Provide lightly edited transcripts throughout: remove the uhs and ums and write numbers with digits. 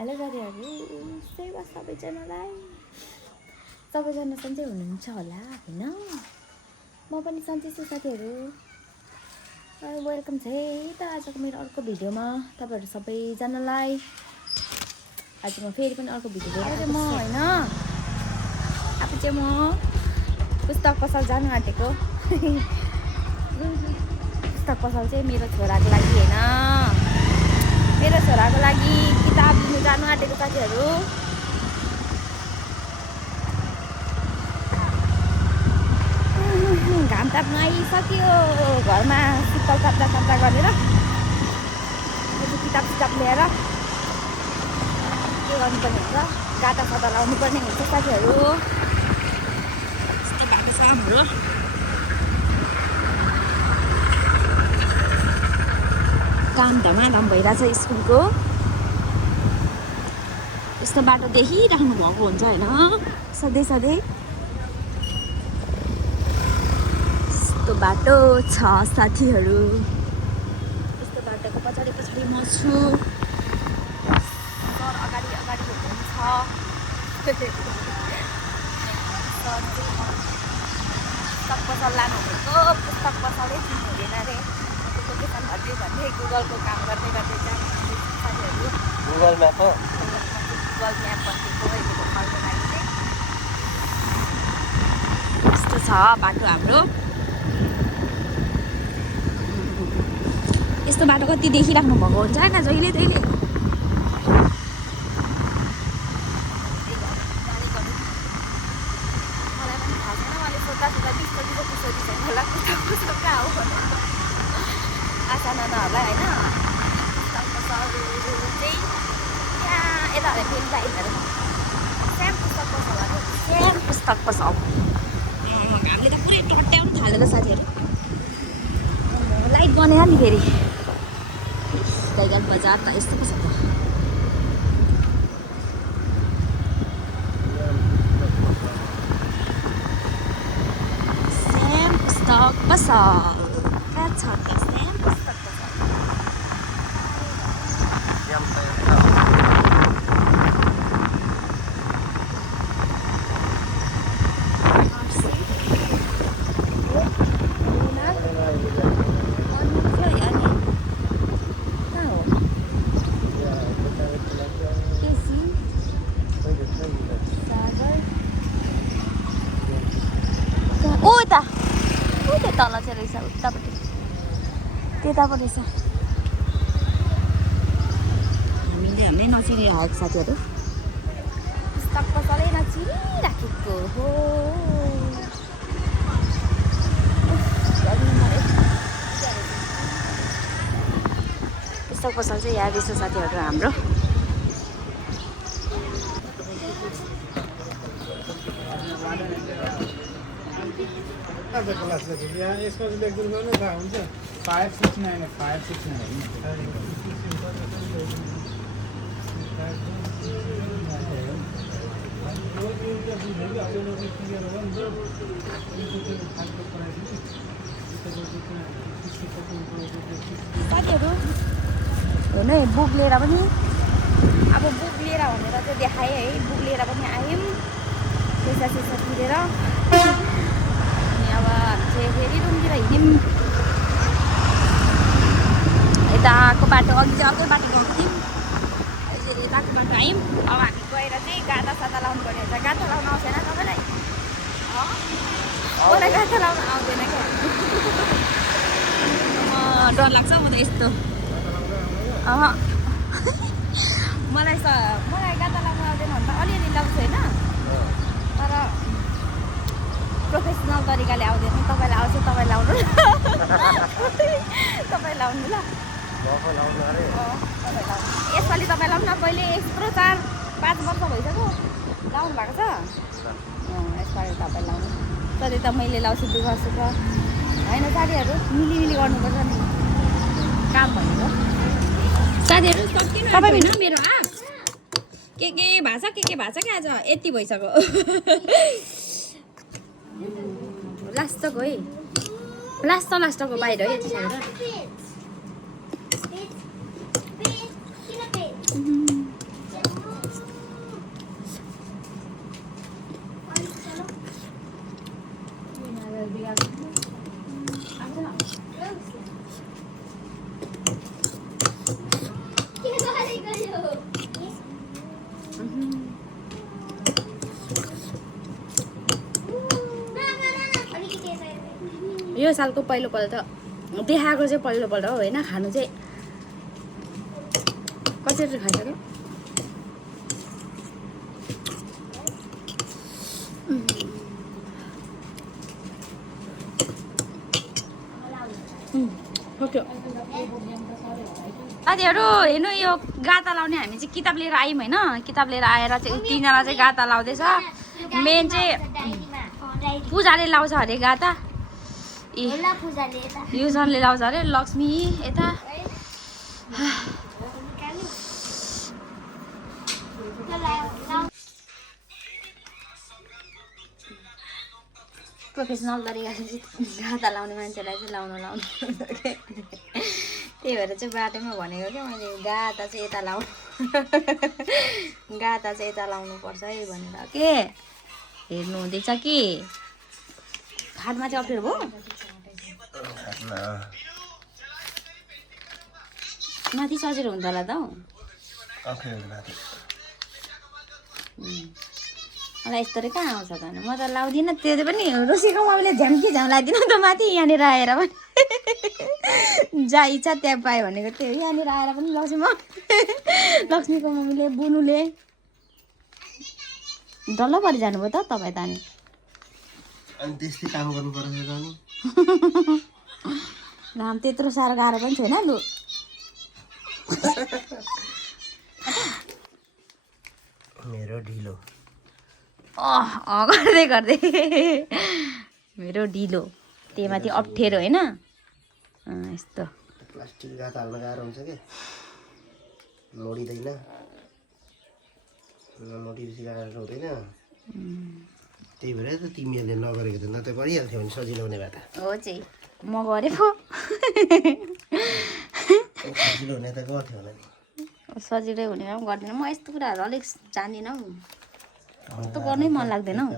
Hello साथीहरू, सेवा सबैजनालाई। सबैजना सन्चै हुनुहुन्छ होला हैन? म पनि सन्चै छु साथीहरू। वेलकम छ है त आजको मेरो अर्को भिडियोमा तपाईहरु सबैजनालाई। आज म फेरि पनि अर्को भिडियो लिएर आएको छु। हैन अब चाहिँ म पुस्तक पसल जानु आँटेको। पुस्तक पसल चाहिँ मेरो छोराको लागि हैन, मेरो छोराको लागि किताब लिनु जानु आँटेको साथीहरू। घाम ताप्नु आइसक्यो घरमा शीतल ताप्दा गरेर किताब लिएर के गर्नुपर्ने हुन्छ, गाता साता लाउनु पर्ने हुन्छ साथीहरू। यस्तो भएको छ हाम्रो काम धमाधम भइरहेछ स्कुलको। यस्तो बाटो देखिराख्नु भएको हुन्छ हैन सधैँ सधैँ। यस्तो बाटो छ साथीहरू। यस्तो बाटोको पछाडि पछाडि म छु। सर अगाडि हुनुहुन्छ। पुस्तक पसल लानु भनेको पुस्तक पसलै चिन्नु हुँदैन अरे। लोकेसन भन्दै गुगलको काम गर्दै जानु साथीहरू। गुगल म्याप भनेको यतिको फलको लागि चाहिँ यस्तो छ बाटो हाम्रो। यस्तो बाटो कति देखिराख्नु भएको हुन्छ होइन जहिले तहिले। मलाई पनि थाहा छैन, मैले सोद्धा होला पुस्तक कहाँ हो आशा नानाहरूलाई होइन। पुस्तक पसल चाहिँ यहाँ यता फेरि बाहिरहरू स्याम पुस्तक पसलहरू, स्याम पुस्तक पसल। हामीले त पुरै टट्याउनु थालेको साथीहरू। लाइट गनेर नि फेरि टाइगर बजार त यस्तो पो छ त। स्याम पुस्तक पसल कहाँ छ त स्याम पुस्तक पसल? तल चाहिँ रहेछ उतापट्टि, त्यतापट्टि छ। हामीले नचिनिरहेको साथीहरू। पुस्तक पसलै नचिनिराखेको हो। पुस्तक पसल चाहिँ यहाँ रहेछ साथीहरू हाम्रो। यसको लेख्नु गर्नु थाहा हुन्छ 569 साथीहरू हेर्नु है, बुक लिएर पनि अब बुक लिएर भनेर चाहिँ देखाएँ है। बुक लिएर पनि आयौँ पैसा तिरेर। अब चाहिँ फेरि रुमतिर हिँड्यौँ। यताको बाटो अघि चाहिँ अर्कै बाटो गएको थियौँ, अहिले यताको बाटो आयौँ। अब हामी गएर चाहिँ गाता साता लाउनु पर्ने हुन्छ। गाता लाउनु आउँदैन तपाईँलाई? मलाई गाता लाउनु आउँदैन क्या। डर लाग्छ म त यस्तो। मलाई गाता लाउनु आउँदैन भने त अलिअलि लाउँछु होइन, तर प्रोफेसनल तरिकाले आउँदैन। तपाईँलाई आउँछ, तपाईँ लाउनु। तपाईँ लाउनु ल। यसपालि तपाईँ लाउनु न। पहिले यत्रो 4-5 वर्ष भइसक्यो लाउनु भएको छ। यसपालि तपाईँ लाउनु। सधैँ त मैले लाउँछु दुःख सुख होइन साथीहरू। मिलिमिली गर्नुपर्छ नि काम भनेको। साथीहरू तपाईँ होइन मेरो आप के भाषा के भाषा क्या आज यति भइसक्यो। लास्टको है, लास्टको बाहिर है यतिखेर। यो सालको पहिलोपल्ट देखाएको चाहिँ पहिलोपल्ट हो होइन। खानु चाहिँ कसरी खाइसक्यो। साथीहरू हेर्नु यो गाता लाउने हामी चाहिँ किताब लिएर आयौँ होइन। किताब लिएर आएर चाहिँ तिनजना चाहिँ गाता लाउँदैछ। मेन चाहिँ पूजाले लाउँछ अरे गाता। युजनले लाउँछ अरे। लक्ष्मी यता प्रोफेसनल तरिकाले चाहिँ गाता लाउने मान्छेलाई चाहिँ लाउनु त्यही भएर चाहिँ बाटोमा भनेको क्या मैले गाता चाहिँ यता लाउनु गाता चाहिँ यता लाउनुपर्छ है भनेर के हेर्नु हुँदैछ कि खाटमा चाहिँ अप्ठ्यारो भयो। माथि सजिलो हुन्छ होला त हौ। मलाई यस्तो कहाँ आउँछ त म त लाउँदिनँ। त्यो पनि रोसीको मम्मीले झ्याम्की झ्याम लगाइदिनु त माथि यहाँनिर आएर पनि जहाँ इच्छा त्यहाँ पायो भनेको त्यो यहाँनिर आएर पनि लक्ष्मीको मम्मीले बुनुले डल्लो परि जानुभयो त तपाईँ त अनि त्यस्तै काम गर्नु पर्छ नि। घाम त्यत्रो साह्रो गाह्रो पनि छैन लु। मेरो ढिलो गर्दै गर्दै मेरो ढिलो त्यही माथि अप्ठ्यारो होइन। यस्तो प्लास्टिक गाता हाल्न गाह्रो हुन्छ कि मोडिँदैन। मोडिपछि गाह्रो हुँदैन। त्यही भएर त तिमीहरूले नगरेको त न त गरिहाल्थ्यो भने सजिलो हुने भए त। हो चाहिँ म गरेँ पो सजिलो हुने त गर्थ्यो होला नि। सजिलै हुने काम गर्दिनँ म। यस्तो कुराहरू अलिक जान्दिनँ हौ। यस्तो गर्नै मन लाग्दैन हौ।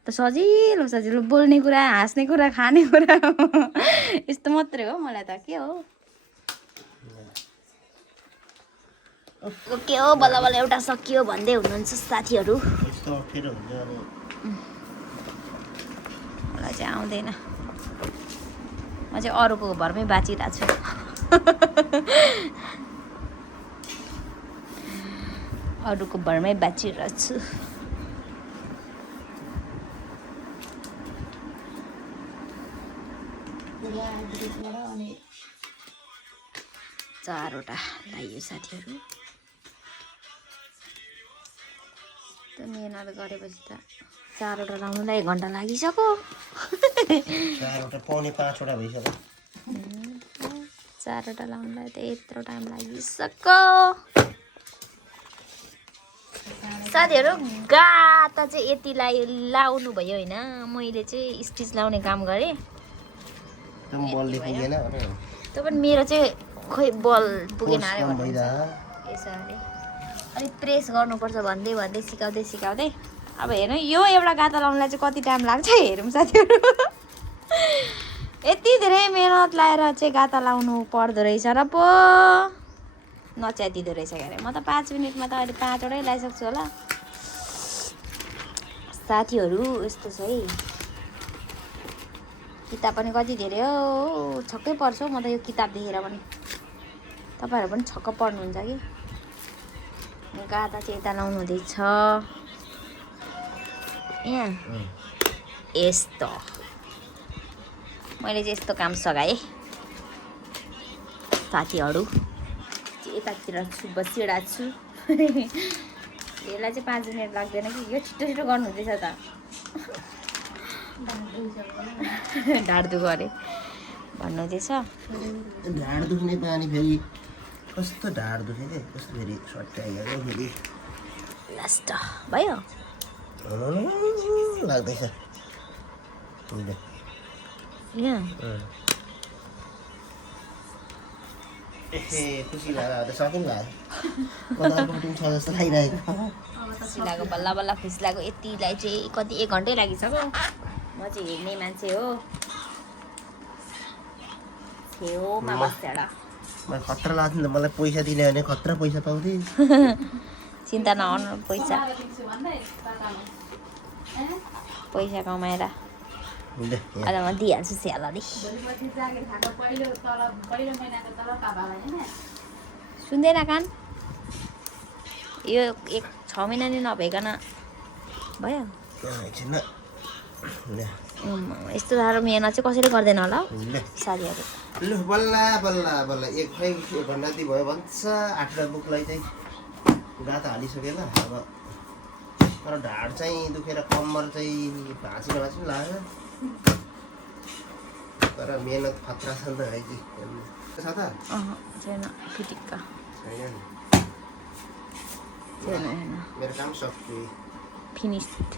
त सजिलो सजिलो बोल्ने कुरा हाँस्ने कुरा खाने कुरा यस्तो मात्रै हो मलाई त। के हो के हो बल्ल बल्ल एउटा सकियो भन्दै हुनुहुन्छ साथीहरू। मलाई चाहिँ आउँदैन। म चाहिँ अरूको भरमै बाँचिरहेको छु। अरूको भरमै बाँचिरहेको छु। चारवटा लाइयो साथीहरू। त्यो मेहनत गरेपछि त चारवटा लाउनुलाई 1 घन्टा लागिसक्यो। चारवटा पाउने 5वटा भइसक्यो। चारवटा लाउनुलाई त यत्रो टाइम लागिसक्यो। साथीहरू गाता चाहिँ यति लाउनु भयो होइन। मैले चाहिँ स्टिच लाउने काम गरेँ। त्यो पनि मेरो चाहिँ खोइ बल पुगेन अरे यसरी अलिक प्रेस गर्नुपर्छ भन्दै भन्दै सिकाउँदै सिकाउँदै अब हेर्नु यो एउटा गाता लाउनुलाई चाहिँ कति टाइम लाग्छ हेरौँ साथीहरू। यति धेरै मेहनत लाएर चाहिँ गाता लाउनु पर्दो रहेछ र पो नच्यातिँदो रहेछ अरे। म त 5 मिनटमा त अहिले 5वटै लगाइसक्छु होला साथीहरू। यस्तो छ है। किताब पनि कति धेरै हो। छक्कै पर्छ म त यो किताब देखेर पनि। तपाईँहरू पनि छक्क पर्नुहुन्छ कि। गाता चाहिँ यता लाउनु हुँदैछ यहाँ। यस्तो मैले चाहिँ यस्तो काम सघाएँ साथीहरू। यतातिर छु बसिरहेको छु। यसलाई चाहिँ 5 मिनट लाग्दैन कि। यो छिटो छिटो गर्नु हुँदैछ त। ढाड दुख्यो अरे भन्नुहुँदैछ। ढाड दुख्ने पानी फेरि कस्तो ढाड दुख्यो क्या। कस्तो फेरि सट्याइहाल्यो फेरि। लास्ट भयो लाग्दैछ यहाँ। खुसी लाग्यो सकिन्छ जस्तो खाइरहेको। खुसी लाग्यो बल्ल बल्ल खुसी लाग्यो। यतिलाई चाहिँ कति 1 घन्टै लागिसक्यो। म चाहिँ हेर्ने मान्छे हो। छेउमा बसेर मलाई खतरा लाग्थ्यो नि त। मलाई पैसा दिने भने खतरा पैसा पाउँथेँ। चिन्ता नगर्नु पैसा कमाएर ले आज म दिइहाल्छु स्यालेरी सुन्दैन कान यो 6 महिना नि नभइकन भयो एकछिन ल यस्तो साह्रो मेहनत चाहिँ कसैले गर्दैन होला हौ ल साथीहरू लु बल्ल बल्ल बल्ल एक घन्टा ती भयो भन्छ 8वटा बुकलाई चाहिँ गाता हालिसकेँ ल अब तर ढाड चाहिँ दुखेर कम्मर चाहिँ भाँचिन लाग्यो तर मेहनत खतरा छ नि त है कि छ त छैन फिटिक्क छैन छैन मेरो काम सक्यो फिनिस्ड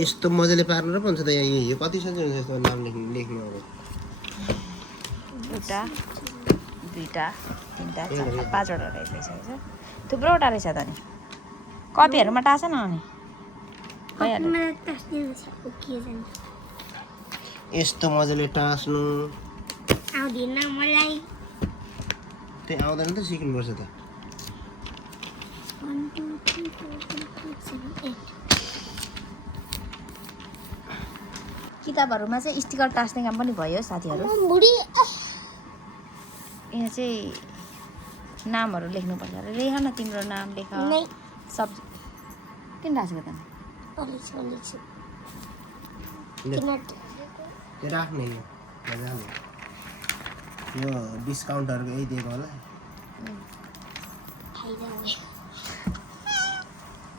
यस्तो मजाले पार्नु र भन्छ त यहाँ यो कति सजिलो हुन्छ यस्तो नाम लेख्नु अब एउटा दुईटा तिनटा चारवटा 5वटा रहेछ थुप्रोवटा रहेछ त नि कपीहरूमा टाँस न अनि यस्तो मजाले टाँस्नु आउँदैन मलाई त्यही आउँदैन त सिक्नुपर्छ त 1 2 3 4 5 6 7 8 किताबहरूमा चाहिँ स्टिकर टाँस्ने काम पनि भयो साथीहरू यहाँ चाहिँ नामहरू लेख्नुपर्छ अरे रेहा न तिम्रो नाम लेख सब किन टाँसेको त राख्ने यो डिस्काउन्टहरूको यही दिएको होला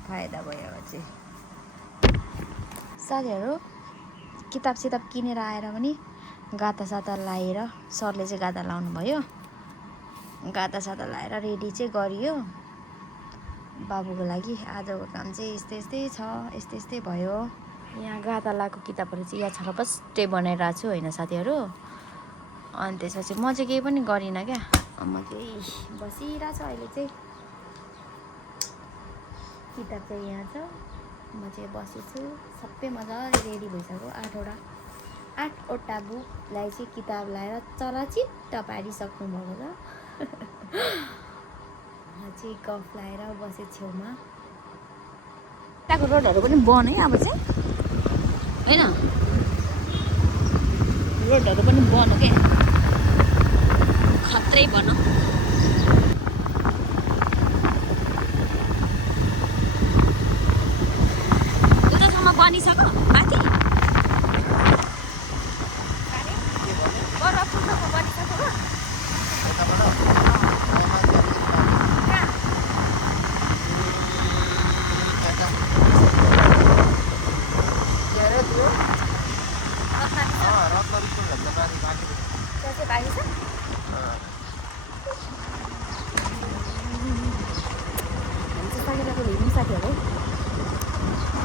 फाइदा भयो अब चाहिँ साथीहरू किताब सिताब किनेर आएर पनि गाता साता लाएर सरले चाहिँ गाता लाउनु भयो गाता साता लाएर रेडी चाहिँ गरियो बाबुको लागि आजको काम चाहिँ यस्तै यस्तै छ यस्तै यस्तै भयो यहाँ गाता लाएको किताबहरू चाहिँ यहाँ छरपस्टै बनाइरहेको छु होइन साथीहरू अनि त्यसपछि म चाहिँ केही पनि गरिनँ क्या म चाहिँ बसिरहेको छु अहिले चाहिँ किताब चाहिँ यहाँ छ म चाहिँ बसेछु सबै मजाले रेडी भइसक्यो 8वटा बुकलाई चाहिँ किताब लाएर चलचित्त पारिसक्नु भएको छ म चाहिँ गफ लाएर बसेँ छेउमा यताको रोडहरू पनि बन्द है अब चाहिँ होइन रोडहरू पनि बन्द क्या खत्रै भनौँ बनिसक्यो माथि बनिसक्यो साथीहरू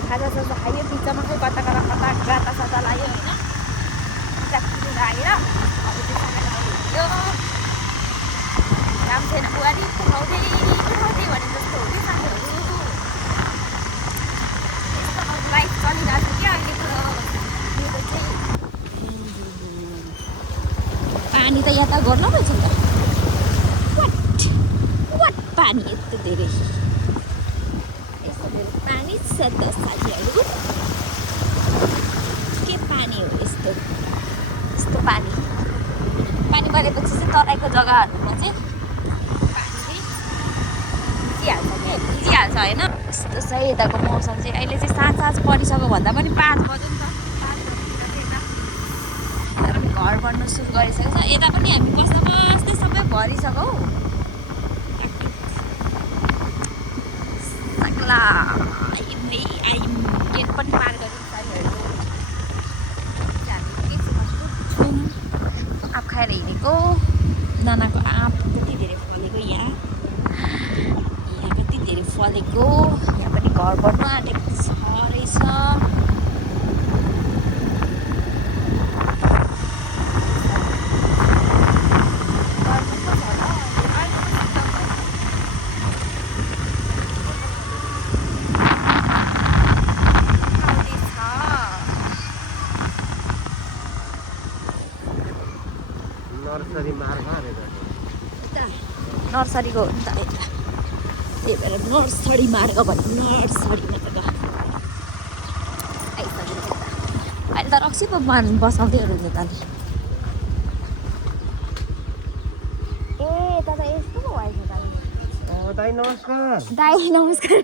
खाजा साजा खायो बिचमा खै कता गाता साता लाग्यो होइन किताब आएर अब त्यो काम छैन बुहारी खुवाउँदै भने जस्तो हो कि साथीहरू लाइफ चलिरहेको छ क्या अहिलेको मेरो चाहिँ पानी त यहाँ त गर्न रहेछ नि त वाट पानी यस्तो धेरै पानी छ त साथीहरू के पानी हो यस्तो यस्तो पानी परेपछि चाहिँ तराईको जग्गाहरूमा चाहिँ पानी चाहिँ भिजिहाल्छ होइन यस्तो छ यताको मौसम चाहिँ अहिले चाहिँ साँझ परिसक्यो भन्दा पनि 5 बज्यो नि त 5 बजेर घर बन्नु सुरु गरिसकेको छ यता पनि हामी बस्दै सबै भरिसक्यो सक्ला गेट पनि पार गऱ्यौँ साथीहरू आँप खाएर हिँडेको नानाको आँप कति धेरै फलेको यहाँ कति धेरै फलेको यहाँ पनि घर बन्नु आँटेको छ रहेछ नर्सरीको हो नि त यता त्यही भएर नर्सरी मार्ग भन्यो नर्सरीमा त आइसक्यो यता अहिले त रक्सी पो बसाउँदै हुनुहुन्छ त अलि ए तपाईँ यस्तो पो भएछ त दाइ नमस्कार दाइ नमस्कार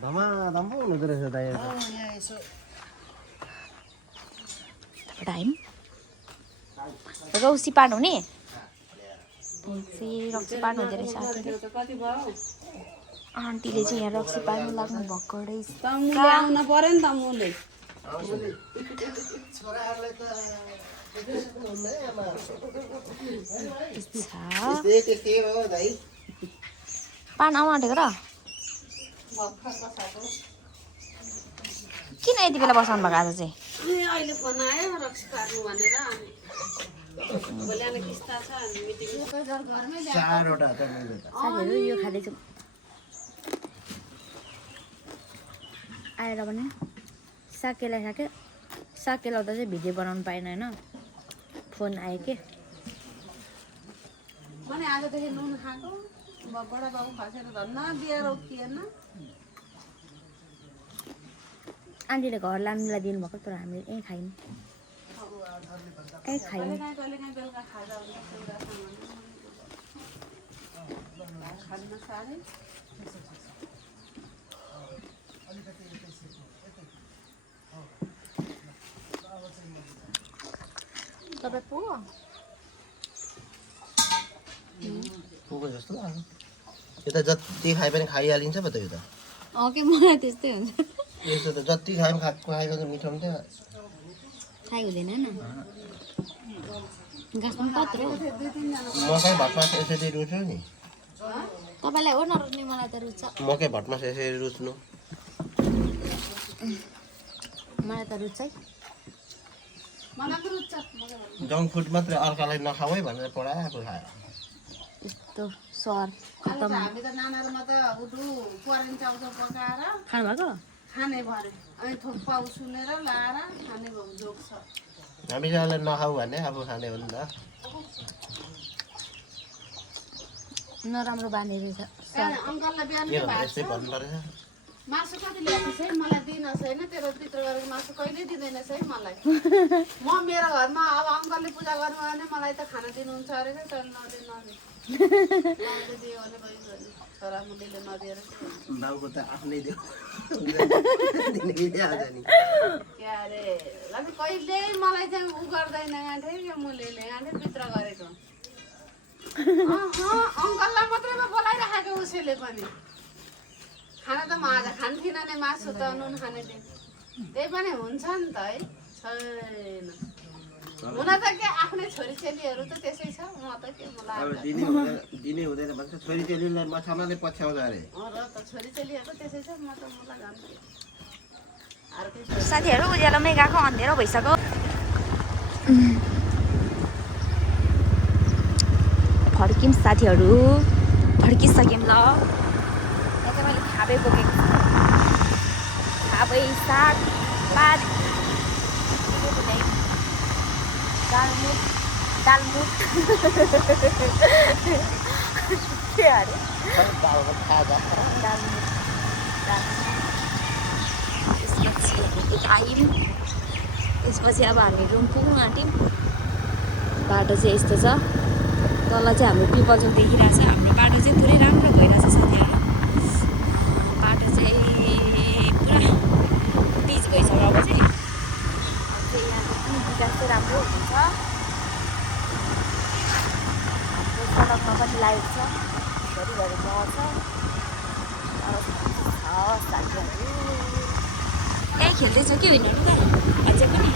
धमाधम पो हुनुहुँदो रहेछ दाइ टाइम रौसी पार्नु हुने रक्सी पार्नु हुँदो रहेछ आन्टीले चाहिँ यहाँ रक्सी पार्नु लाग्नु भएको रहेछ आउन पर्यो नि त मुले पार्न आउनु आँटेको र किन यति बेला बसाउनु भएको आज चाहिँ अहिले फोन आयो रक्सी पार्नु भनेर अनि भोलि आउने किस्ता छ अनि मिटिङ चारवटा त मैले त साथीहरू यो खाँदैछु आएर भने साके लाउँदा चाहिँ भिडियो बनाउनु पाएन होइन फोन आयो के मैले आजदेखि नुन खाएको बडा बाबु खसेर धन्न बिहा रोकिएन आन्टीले घर लानुलाई दिनुभएको तर हामीले यहीँ खायौँ यहीँ खायौँ कहिलेकाहीँ बेलुका खाजा हुन्छ खाना साह्रै तपाईँ पुग्यो पुगो जस्तो लाग्यो यो त जति खाए पनि खाइहालिन्छ पो त यो त के मलाई त्यस्तै हुन्छ यस्तो त जति खाए पनि खाएको त मिठो हुन्थ्यो खाइ हुँदैन न गाँसमा कत्रो मकै भटमास यसरी रुच्नु नि तपाईँलाई हो नरुच्ने मलाई त रुच्छ मकै भटमास यसरी रुच्नु मलाई त रुच्छ है मलाई पनि रुच्छ जङ्क फुड मात्रै अर्कालाई नखाऊ है भनेर पढाएको खायो यस्तो सर खतम हामी त नानाहरूमा त उठु क्वारेन्टाइन चाउचाउ पकाएर खानुभएको खाने भरे अनि थोक्पा सुनेर लाएर खाने भयो जोक छ हामी जसलाई नखाऊ भने अब खाने हो नि त नराम्रो बानी रहेछ अङ्कललाई बिहान के भन्दा यस्तै भन्नु परेछ मासु कति ल्याएको छ है मलाई दिनुहोस् होइन तेरो पित्र गरेको मासु कहिल्यै दिँदैनस् है मलाई म मेरो घरमा अब अङ्कलले पूजा गर्नु भने मलाई त खाना दिनुहुन्छ अरे क्या तर नदिनु दियो भने भयो छोरा मुलीले नदिएर बाउको त आफ्नै दियो के अरे अनि कहिल्यै मलाई चाहिँ उ गर्दैन गाँठे क्या मुलीले गाँठे पित्र गरेको अङ्कललाई मात्रै बोलाइराखेको उसैले पनि खाना त म आज खान्थिनँ नि मासु त नुन खाने दिन त्यही पनि हुन्छ नि त है छैन हुन त के आफ्नै छोरीचेलीहरू त त्यसै छ म त के मलाई दिनै हुँदैन भन्छ छोरीचेलीलाई मछामाले पछ्याउँछ अरे र त छोरीचेलीहरू त्यसै छ म त मलाई जान्छु साथीहरू उज्यालोमै गएको अँधेरो भइसक्यो फर्कियौँ साथीहरू फर्किसक्यौँ ल यहाँ चाहिँ मैले खाबे बोकेको छु खाबै साग पात दालमुट के अरे त्यसपछि आयौँ त्यसपछि अब हामी रुम पुग्नु आँट्यौँ बाटो चाहिँ यस्तो छ तल चाहिँ हाम्रो पिपलचोक देखिरहेको छ हाम्रो बाटो चाहिँ पुरै राम्रो भइरहेछ साथीहरू बाटो चाहिँ पुरा तिज भइसक्यो अब चाहिँ यहाँको पनि विकास चाहिँ राम्रो हुनुहुन्छ हाम्रो सडकमा पनि लाइट छ घरिघरि चढ्छ साथीहरू यहीँ खेल्दैछ कि होइन त अझै पनि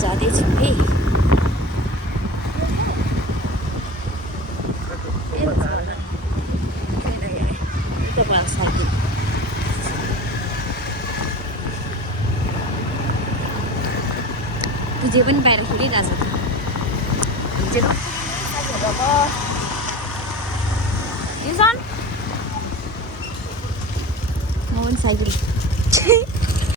जाँदैछु है पुजे पनि बाहिर खेलिरहेछ म पनि साइकल